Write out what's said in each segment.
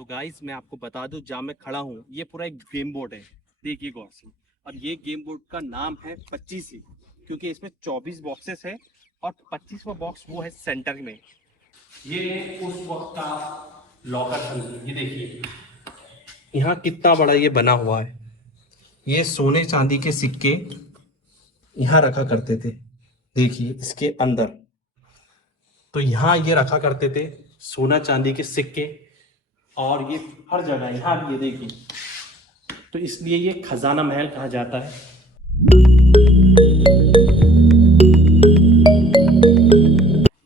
तो गाइस मैं आपको बता दूं जहाँ मैं खड़ा हूँ ये पूरा एक गेम बोर्ड है। देखिए गौर से। और ये गेम बोर्ड का नाम है 25 क्योंकि इसमें 24 बॉक्सेस है और 25वां बॉक्स वो है सेंटर में। ये उस वक्त का लॉकर था। ये देखिए यहाँ कितना बड़ा ये बना हुआ है। ये सोने चांदी के सिक्के यहाँ रखा करते थे। देखिए इसके अंदर तो यहाँ ये रखा करते थे सोना चांदी के सिक्के। और ये हर जगह यहाँ भी ये देखिए, तो इसलिए ये खजाना महल कहा जाता है।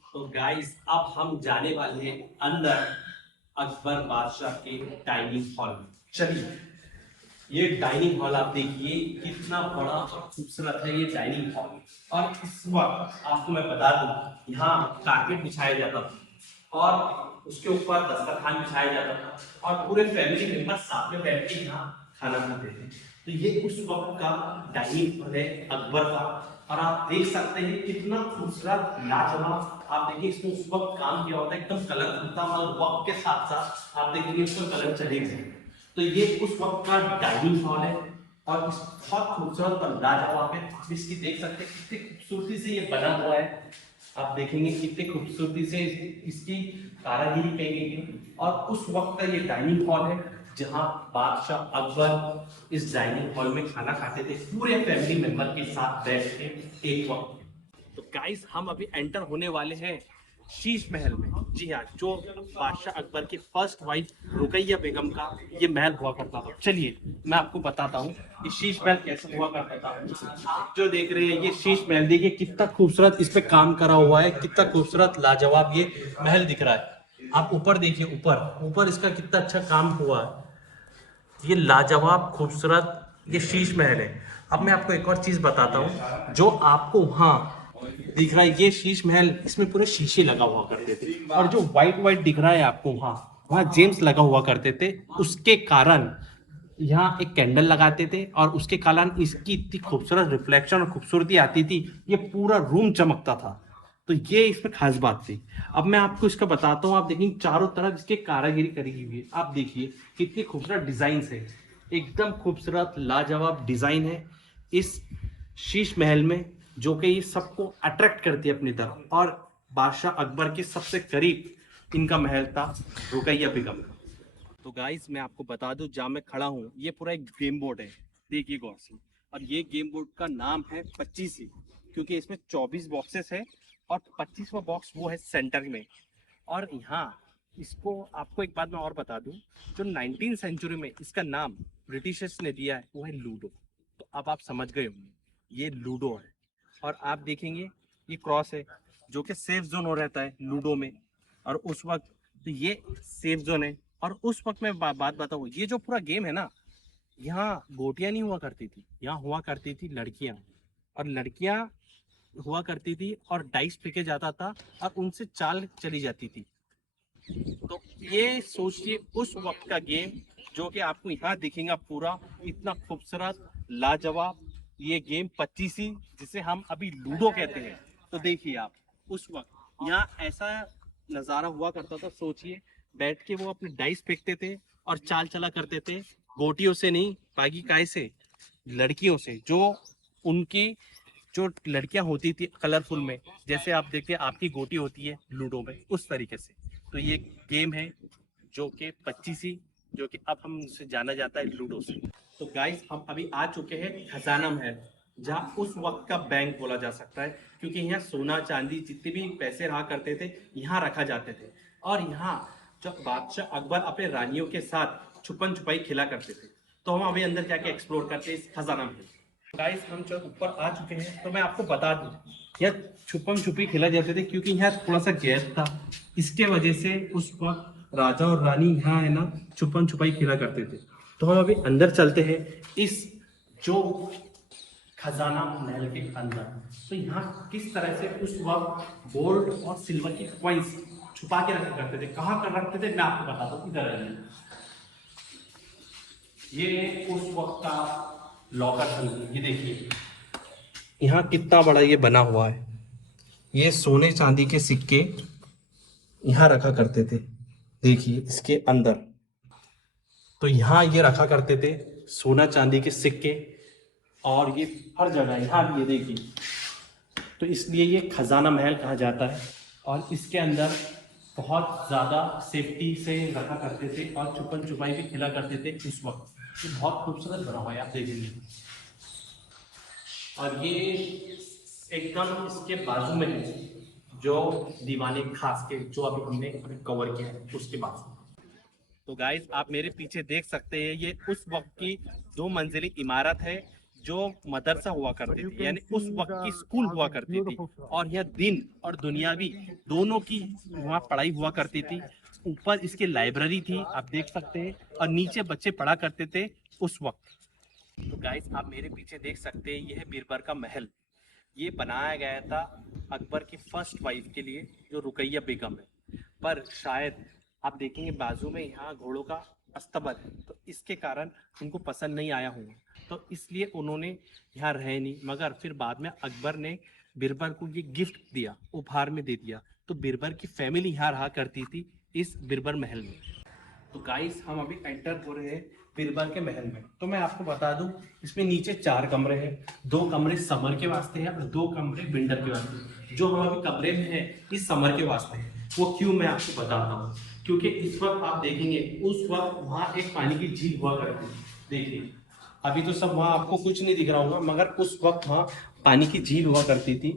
तो गाइस अब हम जाने वाले हैं अंदर अकबर बादशाह के डाइनिंग हॉल में। चलिए, ये डाइनिंग हॉल आप देखिए कितना बड़ा और खूबसूरत है ये डाइनिंग हॉल। और इस वक्त आपको मैं बता दूं यहाँ कारपेट बिछाया जाता था और उसके ऊपर दस्तरखान बिछाया जाता था और पूरे फैमिली मेंबर साथ में बैठ के यहाँ खाना खाते थे। तो ये उस वक्त का डाइनिंग हॉल है अकबर का। और आप देख सकते हैं कितना खूबसूरत लाजवाब। आप देखिए इसमें उस वक्त काम किया होता है, एकदम कलरफुल था और वक्त के साथ साथ आप देखेंगे इसमें कलर चढ़ेगा। तो ये उस वक्त का डाइनिंग हॉल है और इस बहुत खूबसूरत और लाजवाब है। आप इसकी देख सकते हैं कितनी खूबसूरती से ये बना हुआ है। आप देखेंगे कितनी खूबसूरती से इसकी कारीगरी की गई है। और उस वक्त का ये डाइनिंग हॉल है जहां बादशाह अकबर इस डाइनिंग हॉल में खाना खाते थे पूरे फैमिली मेंबर के साथ बैठ के एक वक्त। तो गाइस हम अभी एंटर होने वाले हैं शीश महल में। जी हाँ, जो बादशाह अकबर की फर्स्ट वाइफ रुकैया बेगम का ये महल हुआ करता था। चलिए मैं आपको बताता हूँ ये शीश महल कैसे हुआ करता था। आप जो देख रहे हैं ये शीश महल, देखिए कितना खूबसूरत इस पे काम करा हुआ है, कितना खूबसूरत लाजवाब ये महल दिख रहा है। आप ऊपर देखिए, ऊपर ऊपर इसका कितना अच्छा काम हुआ है। ये लाजवाब खूबसूरत ये शीश महल है। अब मैं आपको एक और चीज बताता हूँ जो आपको वहाँ दिख रहा है। ये शीश महल, इसमें पूरे शीशे लगा हुआ करते थे और जो व्हाइट व्हाइट दिख रहा है आपको वहाँ वहाँ जेम्स लगा हुआ करते थे। उसके कारण यहाँ एक कैंडल लगाते थे और उसके कारण इसकी इतनी खूबसूरत रिफ्लेक्शन और खूबसूरती आती थी, ये पूरा रूम चमकता था। तो ये इसमें खास बात थी। अब मैं आपको इसका बताता हूँ। आप देखेंगे चारों तरफ इसके कारीगरी करी हुई है। आप देखिए कितनी खूबसूरत डिजाइन है, एकदम खूबसूरत लाजवाब डिजाइन है इस शीश महल में, जो कि ये सबको अट्रैक्ट करती है अपनी तरफ। और बादशाह अकबर के सबसे करीब इनका महल था रुकैया बेगम का। तो गाइस मैं आपको बता दूं जहाँ मैं खड़ा हूँ ये पूरा एक गेम बोर्ड है। देखिए गौर से। और ये गेम बोर्ड का नाम है 25 क्योंकि इसमें 24 बॉक्सेस है और 25वां बॉक्स वो है सेंटर में। और यहाँ इसको आपको एक बात मैं और बता दूं, जो 19 सेंचुरी में इसका नाम ब्रिटिशर्स ने दिया है वो है लूडो। तो अब आप समझ गए होंगे ये लूडो है। और आप देखेंगे ये क्रॉस है जो कि सेफ जोन हो रहता है लूडो में। और उस वक्त तो ये सेफ जोन है। और उस वक्त में बात बताऊँ, ये जो पूरा गेम है ना, यहाँ गोटियां नहीं हुआ करती थी, यहाँ हुआ करती थी लड़कियां। और लड़कियां हुआ करती थी और डाइस फेंके जाता था और उनसे चाल चली जाती थी। तो ये सोचिए उस वक्त का गेम जो कि आपको यहाँ दिखेगा पूरा इतना खूबसूरत लाजवाब ये गेम 25 जिसे हम अभी लूडो कहते हैं। तो देखिए आप उस वक्त यहाँ ऐसा नजारा हुआ करता था। सोचिए बैठ के वो अपने डाइस फेंकते थे और चाल चला करते थे, गोटियों से नहीं बाकी काय से, लड़कियों से। जो उनकी जो लड़कियां होती थी कलरफुल में, जैसे आप देखते हैं आपकी गोटी होती है लूडो में, उस तरीके से। तो ये गेम है जो कि 25 जो कि अब हम उसे जाना जाता है लूडो से। तो गाइस हम अभी आ चुके हैं खजाना महल, जहाँ उस वक्त का बैंक बोला जा सकता है क्योंकि यहाँ सोना चांदी जितने भी पैसे रहा करते थे यहाँ रखा जाते थे। और यहाँ जब बादशाह अकबर अपने रानियों के साथ छुपन छुपाई खेला करते थे। तो हम अभी अंदर जाके एक्सप्लोर करते हैं इस खजाना महल। गाइस हम जब ऊपर आ चुके हैं तो मैं आपको बता दूं यह छुपम छुपी खेला जाते थे क्योंकि यहाँ थोड़ा सा गैप था। इसके वजह से उस वक्त राजा और रानी यहाँ है ना छुपम छुपाई खेला करते थे। तो हम अभी अंदर चलते हैं इस जो खजाना महल के अंदर। तो यहाँ किस तरह से उस वक्त गोल्ड और सिल्वर की कॉइंस छुपा के रखा करते थे, कहाँ कर रखते थे मैं आपको बताता हूँ। इधर आइए, ये उस वक्त का लॉकर था। ये देखिए यहाँ कितना बड़ा ये बना हुआ है। ये सोने चांदी के सिक्के यहाँ रखा करते थे। देखिए इसके अंदर तो यहाँ ये रखा करते थे सोना चांदी के सिक्के, और ये हर जगह यहाँ भी ये देखिए, तो इसलिए ये खजाना महल कहा जाता है। और इसके अंदर बहुत ज़्यादा सेफ्टी से रखा करते थे और छुपन छुपाई भी खेला करते थे उस वक्त। ये बहुत खूबसूरत बना हुआ है, आप देखेंगे। और ये एकदम इसके बाजू में है जो दीवाने खास के जो अभी हमने कवर किया है उसके बाजू। तो गाइस आप मेरे पीछे देख सकते हैं, ये उस वक्त की 2 मंजिली इमारत है जो मदरसा हुआ करती थी, यानी उस वक्त की स्कूल हुआ करती थी। और यह दिन और दुनियावी दोनों की वहाँ पढ़ाई हुआ करती थी। ऊपर इसकी लाइब्रेरी थी, आप देख सकते हैं, और नीचे बच्चे पढ़ा करते थे उस वक्त। तो गाइस आप मेरे पीछे देख सकते हैं, यह है बीरबल का महल। ये बनाया गया था अकबर की फर्स्ट वाइफ के लिए जो रुकैया बेगम है, पर शायद आप देखेंगे बाजू में यहाँ घोड़ों का अस्तबल है, तो इसके कारण उनको पसंद नहीं आया होगा, तो इसलिए उन्होंने यहाँ रहे नहीं। मगर फिर बाद में अकबर ने बीरबल को ये गिफ्ट दिया, उपहार में दे दिया, तो बीरबल की फैमिली यहाँ रहा करती थी इस बीरबल महल में। तो गाइस हम अभी एंटर हो रहे हैं बीरबल के महल में। तो मैं आपको बता दूं, इसमें नीचे 4 कमरे हैं, 2 कमरे समर के वास्ते हैं और 2 कमरे विंटर के वास्ते। जो हम अभी कमरे में है इस समर के वास्ते है, वो क्यों मैं आपको बताता हूँ। क्योंकि इस वक्त आप देखेंगे, उस वक्त वहाँ एक पानी की झील हुआ करती थी। देखिए अभी तो सब वहाँ आपको कुछ नहीं दिख रहा होगा, मगर उस वक्त वहाँ पानी की झील हुआ करती थी।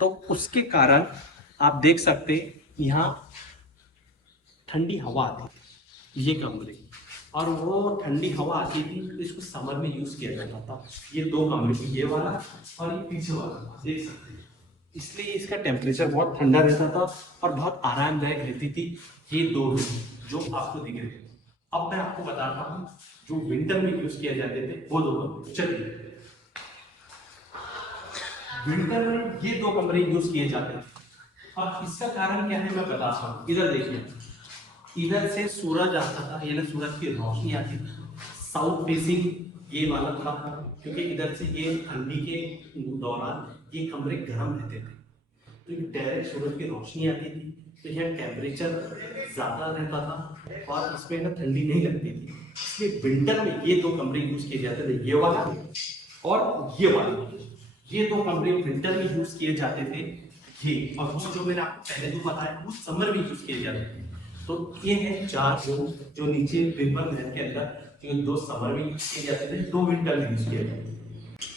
तो उसके कारण आप देख सकते यहाँ ठंडी हवा आती थी ये कमरे, और वो ठंडी हवा आती थी तो इसको समर में यूज किया जाता था। ये 2 कमरे, ये वाला और ये पीछे वाला देख सकते हैं, इसलिए इसका टेम्परेचर बहुत ठंडा रहता था और बहुत आरामदायक रहती थी ये 2 रूम जो आपको दिख रहे हैं। अब मैं आपको बताता हूँ जो विंटर में यूज किया जाते थे वो 2 कमरे। चलिए, विंटर में ये 2 कमरे यूज किए जाते थे, और इसका कारण क्या है मैं बताता हूँ। इधर देखिए, इधर से सूरज आता था, यानी सूरज की रोशनी आती थी। साउथ फेसिंग ये वाला था, क्योंकि इधर से ये ठंडी के दौरान ये कमरे गर्म रहते थे, तो ये डायरेक्ट सूरज की रोशनी आती थी, तो यहाँ टेम्परेचर ज़्यादा रहता था और इसमें ना ठंडी नहीं लगती थी। इसलिए विंटर में ये 2 कमरे यूज किए जाते थे, ये वाला और ये वाला। ये 2 कमरे विंटर में यूज किए जाते थे ये, और वो जो मैंने आपको पहले तो बताया वो समर में यूज किए जाते थे। तो ये है 4 रूम जो नीचे बीरबल महल के अंदर, जो 2 समर में यूज किए जाते थे, 2 विंटर में यूज किए जाते थे।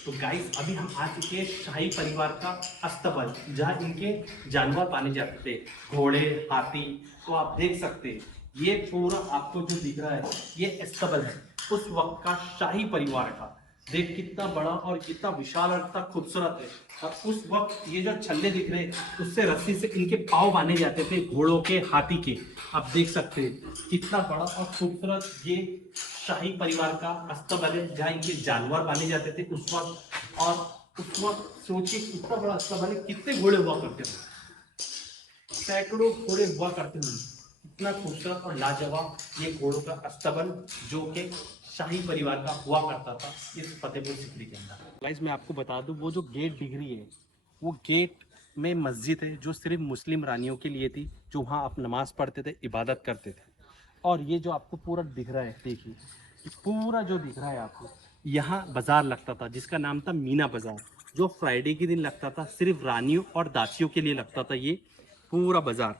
तो गाइस अभी हम आ चुके हैं शाही परिवार का अस्तबल, जहाँ इनके जानवर पाने जाते थे, घोड़े, हाथी। तो आप देख सकते हैं ये पूरा आपको जो दिख रहा है ये अस्तबल है उस वक्त का शाही परिवार का। देख कितना बड़ा और कितना विशाल और कितना खूबसूरत है। और उस वक्त ये जो छल्ले दिख रहे हैं उससे रस्सी से इनके पाँव बांधे जाते थे, घोड़ों के, हाथी के। आप देख सकते हैं कितना बड़ा और खूबसूरत ये शाही परिवार का अस्तबल है, जहाँ इनके जानवर बांधे जाते थे उस वक्त। और उस वक्त सोचिए कितना बड़ा अस्तबल है, कितने घोड़े हुआ करते थे, सैकड़ों घोड़े हुआ करते थे। इतना खूबसूरत और लाजवाब ये घोड़ों का अस्तबल जो कि शाही परिवार का हुआ करता था इस फतेहपुर सीकरी के अंदर। गाइस मैं आपको बता दूं, वो जो गेट दिख रही है वो गेट में मस्जिद है जो सिर्फ मुस्लिम रानियों के लिए थी, जो वहाँ आप नमाज पढ़ते थे, इबादत करते थे। और ये जो आपको पूरा दिख रहा है, देखिए पूरा जो दिख रहा है आपको, यहाँ बाजार लगता था जिसका नाम था मीना बाजार, जो फ्राइडे के दिन लगता था, सिर्फ रानियों और दासियों के लिए लगता था ये पूरा बाजार।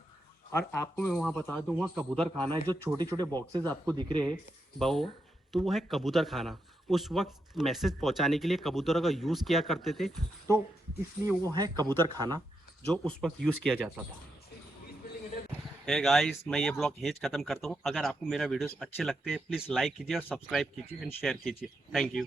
और आपको मैं वहाँ बता दूँ, वहाँ कबूतर खाना है, जो छोटे छोटे बॉक्सेस आपको दिख रहे हैं वो, तो वो है कबूतर खाना। उस वक्त मैसेज पहुँचाने के लिए कबूतरों का यूज़ किया करते थे, तो इसलिए वो है कबूतर खाना जो उस वक्त यूज़ किया जाता था। हे गाइस मैं ये ब्लॉग यहीं खत्म करता हूँ। अगर आपको मेरा वीडियोस अच्छे लगते हैं प्लीज़ लाइक कीजिए और सब्सक्राइब कीजिए एंड शेयर कीजिए। Thank you.